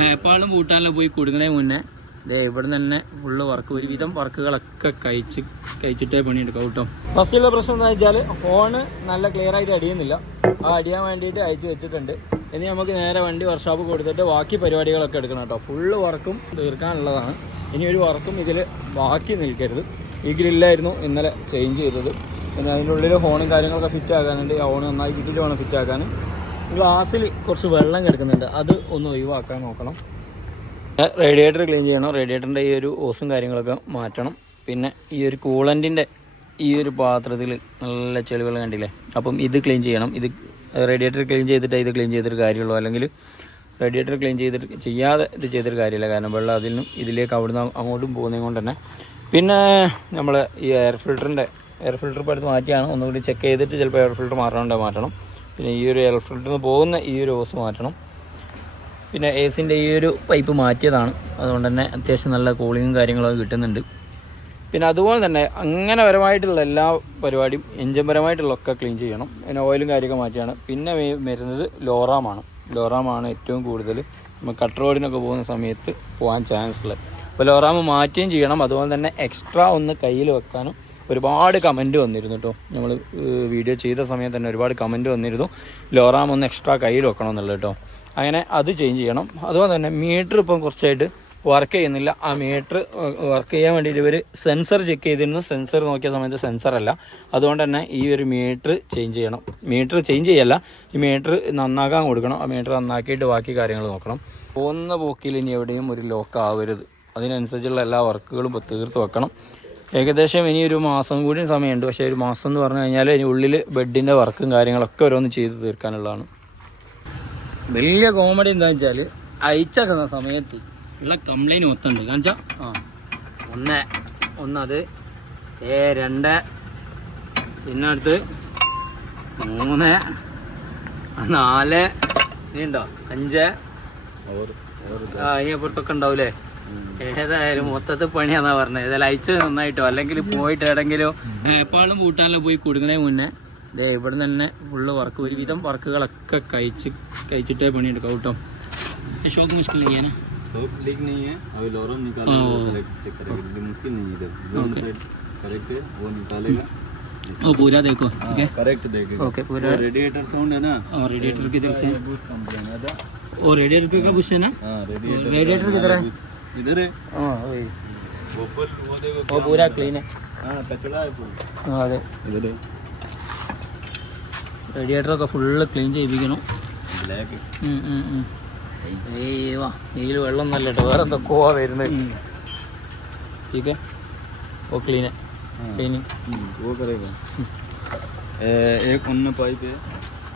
നേപ്പാളിലും ഭൂട്ടാനിലും പോയി കൊടുക്കണേ മുന്നേ. ദേ ഇവിടെ തന്നെ ഫുള്ള് വർക്ക് ഒരുവിധം വർക്കുകളൊക്കെ കഴിച്ച് കഴിച്ചിട്ടേ പണിയെടുക്കാം കേട്ടോ. ഫസ്റ്റിലെ പ്രശ്നം എന്താ വെച്ചാൽ ഫോണ് നല്ല ക്ലിയർ ആയിട്ട് അടിയുന്നില്ല. ആ അടിയാൻ വേണ്ടിയിട്ട് അയച്ചു വെച്ചിട്ടുണ്ട്. ഇനി നമുക്ക് നേരെ വണ്ടി വർക്ക്ഷോപ്പ് കൊടുത്തിട്ട് ബാക്കി പരിപാടികളൊക്കെ എടുക്കണം കേട്ടോ. ഫുള്ള് വർക്കും തീർക്കാനുള്ളതാണ്. ഇനി ഒരു വർക്കും ഇതിൽ ബാക്കി നിൽക്കരുത്. ഈ ഗ്രില്ലായിരുന്നു ഇന്നലെ ചേഞ്ച് ചെയ്തത്. പിന്നെ അതിന്റെ ഉള്ളിൽ ഹോണും കാര്യങ്ങളൊക്കെ ഫിറ്റ് ആക്കാനുണ്ട്. ഹോൺ നന്നായി കിട്ടിയിട്ട് വേണം ഫിറ്റ് ആക്കാൻ ഗ്ലാസ്സിൽ കുറച്ച് വെള്ളം കിടക്കുന്നുണ്ട്. അത് ഒന്ന് ഒഴിവാക്കാൻ നോക്കണം. റേഡിയേറ്റർ ക്ലീൻ ചെയ്യണം. റേഡിയേറ്ററിന്റെ ഈ ഒരു ഓസും കാര്യങ്ങളൊക്കെ മാറ്റണം. പിന്നെ ഈ ഒരു കൂളന്റിന്റെ ഈ ഒരു പാത്രത്തിൽ നല്ല ചെളിവെള്ളം കണ്ടില്ലേ? അപ്പം ഇത് ക്ലീൻ ചെയ്യണം. ഇത് റേഡിയേറ്റർ ക്ലീൻ ചെയ്തിട്ട് ഇത് ക്ലീൻ ചെയ്തിട്ട് കാര്യമുള്ളൂ. അല്ലെങ്കിൽ റേഡിയേറ്റർ ക്ലീൻ ചെയ്തിട്ട് ചെയ്യാതെ ഇത് ചെയ്തിട്ട് കാര്യമില്ല. കാരണം വെള്ളം അതിൽ നിന്നും ഇതിലേക്ക് അവിടുന്ന് അങ്ങോട്ടും പോകുന്നത് കൊണ്ട് തന്നെ. പിന്നെ നമ്മൾ ഈ എയർ ഫിൽറ്ററിന്റെ എയർ ഫിൽറ്റർ ഇപ്പോൾ എടുത്ത് മാറ്റിയാണ്. ഒന്നുകൂടി ചെക്ക് ചെയ്തിട്ട് ചിലപ്പോൾ എയർ ഫിൽറ്റർ മാറാനുണ്ടെങ്കിൽ മാറ്റണം. പിന്നെ ഈ ഒരു ഫിൽറ്ററിൽ നിന്ന് പോകുന്ന ഈ ഒരു ഓസ് മാറ്റണം. പിന്നെ എ സിന്റെ ഈ ഒരു പൈപ്പ് മാറ്റിയതാണ്. അതുകൊണ്ട് തന്നെ അത്യാവശ്യം നല്ല കൂളിങ്ങും കാര്യങ്ങളൊക്കെ കിട്ടുന്നുണ്ട്. പിന്നെ അതുപോലെ തന്നെ അങ്ങനെ പരമായിട്ടുള്ള എല്ലാ പരിപാടിയും എഞ്ചിൻ പരമായിട്ടുള്ള ഒക്കെ ക്ലീൻ ചെയ്യണം. പിന്നെ ഓയിലും കാര്യമൊക്കെ മാറ്റിയാണ്. പിന്നെ വരുന്നത് ലോറാമാണ്. ലോറാമാണ് ഏറ്റവും കൂടുതൽ നമ്മൾ കട്ട് റോഡിനൊക്കെ പോകുന്ന സമയത്ത് പോകാൻ ചാൻസ് ഉള്ളത് അപ്പോൾ ലോറാമ് മാറ്റുകയും ചെയ്യണം. അതുപോലെ തന്നെ എക്സ്ട്രാ ഒന്ന് കയ്യിൽ വെക്കാനും ഒരുപാട് കമന്റ് വന്നിരുന്നു കേട്ടോ നമ്മൾ വീഡിയോ ചെയ്ത സമയത്ത് തന്നെ ഒരുപാട് കമന്റ് വന്നിരുന്നു. ലോറാം ഒന്ന് എക്സ്ട്രാ കയ്യിൽ വെക്കണം എന്നുള്ളത് കേട്ടോ അങ്ങനെ അത് ചേഞ്ച് ചെയ്യണം. അതുപോലെ തന്നെ മീറ്റർ ഇപ്പം കുറച്ചായിട്ട് വർക്ക് ചെയ്യുന്നില്ല. ആ മീറ്റർ വർക്ക് ചെയ്യാൻ വേണ്ടിയിട്ട് ഇവർ സെൻസർ ചെക്ക് ചെയ്തിരുന്നു. സെൻസർ നോക്കിയ സമയത്ത് സെൻസർ അല്ല. അതുകൊണ്ട് തന്നെ ഈ ഒരു മീറ്റർ ചേഞ്ച് ചെയ്യണം. മീറ്റർ ചേഞ്ച് ചെയ്യല്ല. ഈ മീറ്റർ നന്നാക്കാൻ കൊടുക്കണം. ആ മീറ്റർ നന്നാക്കിയിട്ട് ബാക്കി കാര്യങ്ങൾ നോക്കണം. പോകുന്ന പോക്കിൽ ഇനി എവിടെയും ഒരു ലോക്ക് ആവരുത്. അതിനനുസരിച്ചുള്ള എല്ലാ വർക്കുകളും തീർത്ത് വെക്കണം. ഏകദേശം ഇനി ഒരു മാസം കൂടി സമയമുണ്ട്. പക്ഷേ ഒരു മാസം എന്ന് പറഞ്ഞു കഴിഞ്ഞാൽ ഇനി ഉള്ളിൽ ബെഡിന്റെ വർക്കും കാര്യങ്ങളൊക്കെ ഓരോന്ന് ചെയ്ത് തീർക്കാനുള്ളതാണ്. വലിയ കോമഡി എന്താ വെച്ചാൽ അയച്ചാക്കുന്ന സമയത്ത് ഉള്ള കംപ്ലൈന്റ് മൊത്തമുണ്ട്. കാണിച്ചാ ആ ഒന്ന് ഒന്നത് ഏ രണ്ട് പിന്നെ അടുത്ത് മൂന്ന് നാല് ഇനി ഉണ്ടോ? അഞ്ച് ആ ഇനി അപ്പുറത്തൊക്കെ ഉണ്ടാവൂലേ? ഏതായാലും മൊത്തത്തിൽ പണിയാന്നാ പറഞ്ഞത് ഏതായാലും അയച്ചത് നന്നായിട്ടോ അല്ലെങ്കിൽ പോയിട്ട് എവിടെങ്കിലും നേപ്പാളിലും ഭൂട്ടാനിലും പോയി കൊടുക്കണേ മുന്നേ ദേ ഇവിടെ തന്നെ ഫുള്ള് വർക്ക് ഒരുവിധം വർക്കുകളൊക്കെ കഴിച്ച് കഴിച്ചിട്ടേ പണിയെടുക്കാം കേട്ടോ ഷോക്ക് മുഷ്കിൽ ചെയ്യാനാ सोप लीक नहीं है अभी लोरम निकालेगा वो करेक्ट चेक करेगा लेकिन मुश्किल नहीं है इधर जोन से करेक्ट है वो निकालेगा ओ पूरा देखो ठीक है करेक्ट देखेगा ओके पूरा रेडिएटर साउंड है ना और रेडिएटर किधर से बूस्ट कंप्लेन है था और रेडिएटर का बुश है ना हाँ रेडिएटर रेडिएटर किधर है इधर है हाँ वही वो पुल वो देखो वो पूरा क्लीन है हाँ कचड़ा है पुल हाँ അതെ इधर है റേഡിയേറ്ററൊക്കെ ഫുള്ള് ക്ലീൻ ചെയ്യിപ്പിക്കണം ब्लैक है ഉം, ഉം, ഉം. ഏയ് വാ ഇതിൽ വെള്ളം നല്ല കേട്ടോ വേറെ എന്തൊക്കെയാ വരുന്നത് ठीक है वो क्लीन है क्लीनिंग हम्म, वो करेगा ए, एक उन्न पाइप है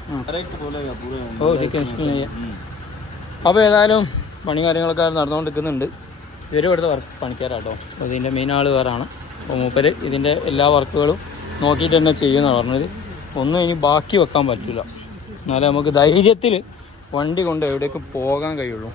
हाँ। करेक्ट बोलेगा पूरे ഓ ठीक है मुश्किल नहीं है हम्म, അപ്പോൾ ഏതായാലും പണി കാര്യങ്ങളൊക്കെ നടന്നുകൊണ്ടിരിക്കുന്നുണ്ട് ഇവരും ഇവിടുത്തെ വർക്ക് പണിക്കാരാട്ടോ. അപ്പോൾ ഇതിന്റെ മെയിൻ ആൾ വേറാണ്. അപ്പോൾ മൂപ്പർ ഇതിന്റെ എല്ലാ വർക്കുകളും നോക്കിയിട്ട് തന്നെ ചെയ്യുമെന്നാണ് പറഞ്ഞത്. ഒന്നും ഇനി ബാക്കി വെക്കാൻ പറ്റില്ല എന്നാലേ നമുക്ക് ധൈര്യത്തിൽ വണ്ടി കൊണ്ട് എവിടേക്ക് പോകാൻ കഴിയുള്ളൂ.